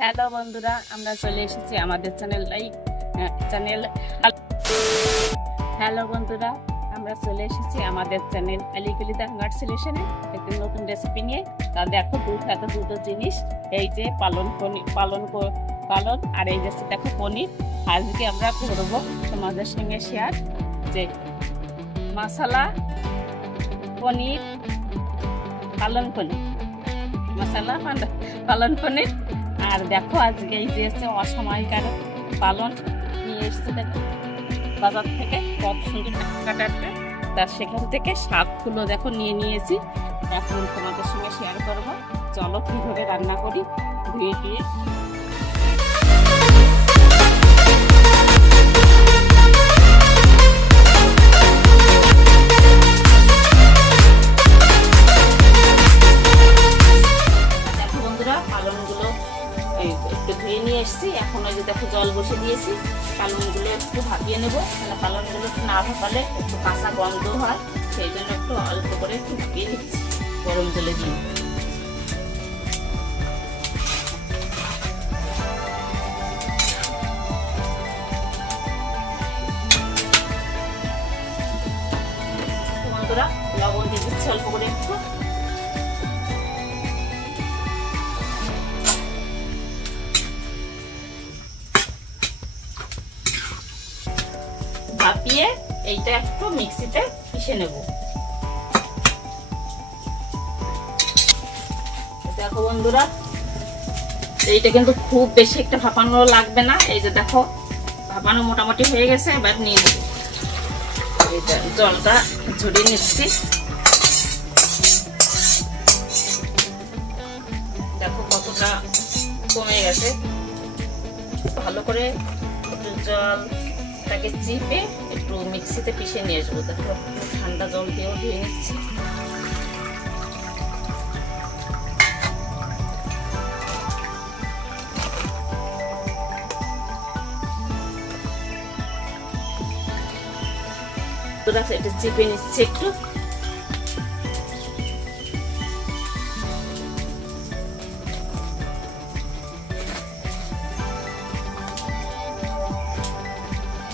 Hello বন্ধুরা, আমরা চলে এসেছি আমাদের চ্যানেল আলিকুলিদা হাঙ্গার সলিউশনে একটি নতুন রেসিপি নিয়ে। তা দেখো দুটো জিনিস, এই যে পালন আর এই যে দেখো পনির। আজকে আমরা করবো তোমাদের সঙ্গে শেয়ার যে মশলা পনির পালন পনির। আর দেখো আজকে এই যে অসময়কার পালন নিয়ে এসছে, দেখো বাজার থেকে কত সুন্দর কাটাতে, তার সেখান থেকে শাকগুলো দেখো নিয়েছি। এখন তোমাদের সঙ্গে শেয়ার করবো। চলো কীভাবে রান্না করি ধুয়ে ধুয়ে। নিয়ে এসছি, এখন ওই যে দেখো জল বসে দিয়েছি। পালনগুলো একটু ভাপিয়ে নেবো, মানে পালনগুলো একটু না ভাপালে একটু কাঁচা গন্ধ হয়, সেই জন্য একটু অল্প করে একটু ভাপিয়ে নিচ্ছি গরম জলে দিয়ে। বন্ধুরা লবণ দিয়ে দিচ্ছি অল্প করে একটু। ভাপিয়ে এইটা একটু মিক্সিতে পিষে নেব। দেখো বন্ধুরা, এইটা কিন্তু খুব বেশি একটা ভাপানো লাগবে না। এই যে দেখো ভাপানো মোটামুটি হয়ে গেছে। এবার নিয়ে নেব, জলটা ঝরিয়ে নিচ্ছি। দেখো কতটা কমে গেছে। ভালো করে একটু জলটাকে চিপে একটু মিক্সিতে পিষে নিয়ে আসবো। দেখো ঠান্ডা জল দিয়েও ধুয়ে নিচ্ছি। এটা চিপে নিচ্ছি একটু।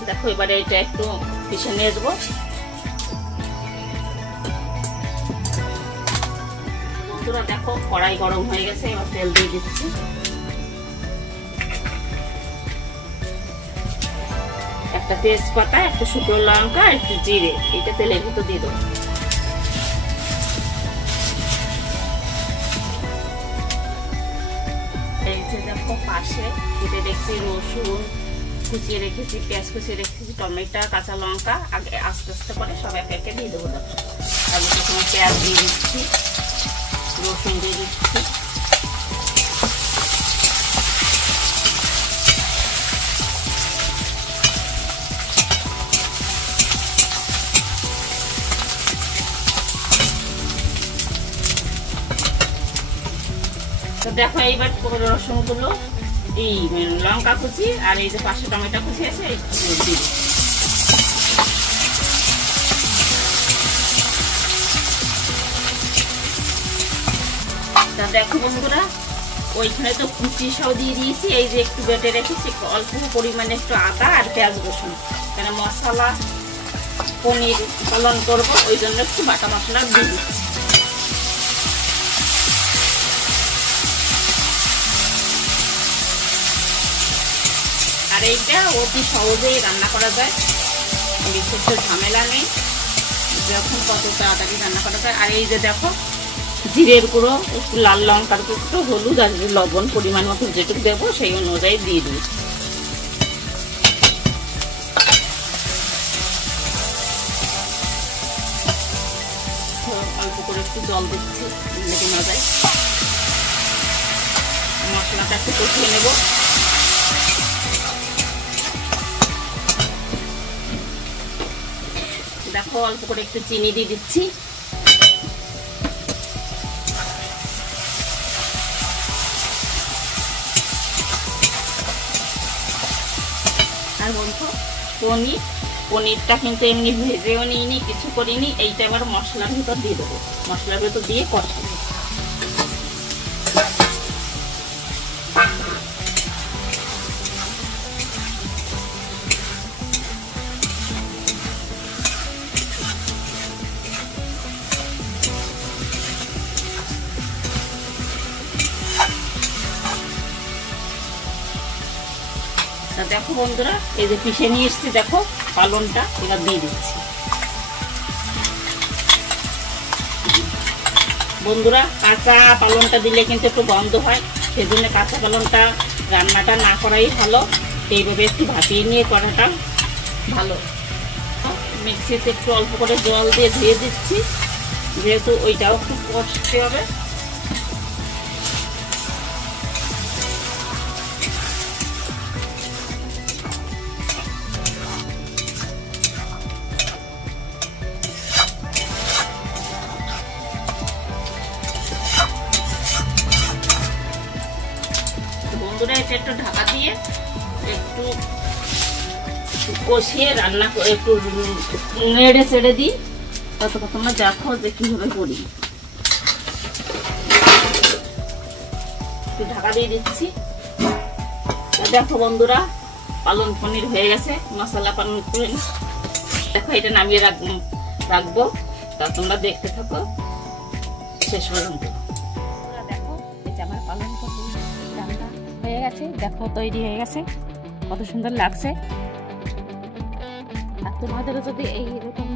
দেখো এবারে এটা একটু পিষে নিয়ে আসবো। বন্ধুরা দেখো কড়াই গরম হয়ে গেছে, এবার তেল দিয়ে দিচ্ছি। একটা তেজপাতা, একটা শুকনো লঙ্কা, একটু জিরে, এটা তেলের ভিতর দিয়ে দেবো। এই যে দেখো পাশে কেটে রেখেছি রসুন কুচিয়ে রেখেছি, পেঁয়াজ কুচিয়ে রেখেছি, টমেটো, কাঁচা লঙ্কা। আগে আস্তে আস্তে করে সব একে একে দিয়ে দেবো। আমি প্রথমে পেঁয়াজ দিয়ে দিচ্ছি, রসুন দিয়ে দিচ্ছি, তো দেখো এইবার রসুনগুলো এই লঙ্কা কুচি আর এই যে পাশে টমেটো কুচি আছে দিয়ে তা দেখো বন্ধুরা, ওইখানে তো কুচি সব দিয়ে দিয়েছি। এই যে একটু বেটে রেখেছি অল্প পরিমাণে একটু আদা আর পেঁয়াজ রসুন, কেন মশলা পনির পালন করবো, ওই জন্য একটু বাটা মশলা দিয়ে দিচ্ছি। আর এইটা অতি সহজেই রান্না করা যায়, বিশেষ ঝামেলা নেই, যখন কত তাড়াতাড়ি রান্না করা যায়। আর এই যে দেখো জিরের গুঁড়ো, একটু লাল লঙ্কার গুঁড়ো, একটু হলুদ আর লবণ পরিমাণ মতো যেটুকু দেবো সেই অনুযায়ী দিয়ে দিই। অল্প করে একটু জল দিচ্ছি, লেগে না যায়। মশলাটা একটু কষিয়ে নেব। দেখো অল্প করে একটু চিনি দিয়ে দিচ্ছি। আর বন্ধু পনিরটা কিন্তু এমনি ভেজেও নিইনি, কিছু করিনি। এইটা এবার মশলার ভিতর দিয়ে দেবো, মশলার ভিতর দিয়ে কষাবো। দেখো বন্ধুরা, এই যে পিষে নিয়ে এসছি, দেখো পালনটা এবার দিয়ে দিচ্ছি। বন্ধুরা, কাঁচা পালনটা দিলে কিন্তু একটু গন্ধ হয়, সেজন্য কাঁচা পালনটা রান্নাটা না করাই ভালো। এইভাবে একটু ভাপিয়ে নিয়ে করাটা ভালো। মিক্সিতে একটু অল্প করে জল দিয়ে ধুয়ে দিচ্ছি, যেহেতু ওইটাও একটু কষতে হবে। বন্ধুরা, এটা একটু ঢাকা দিয়ে একটু কষিয়ে রান্না করে একটু নেড়ে চেড়ে দিই, ততক্ষণ তোমরা দেখো যে কিভাবে করি। একটু ঢাকা দিয়ে দিচ্ছি। দেখো বন্ধুরা, পালন পনির হয়ে গেছে, মশলা পালন পনির। দেখো এটা নামিয়ে রাখবো, তা তোমরা দেখতে থাকো শেষ পর্যন্ত। দেখো এই যে আমার পালন পনির রান্না হয়ে গেছে, দেখো তৈরি হয়ে গেছে, কত সুন্দর লাগছে। আর তোমাদেরও যদি এইরকম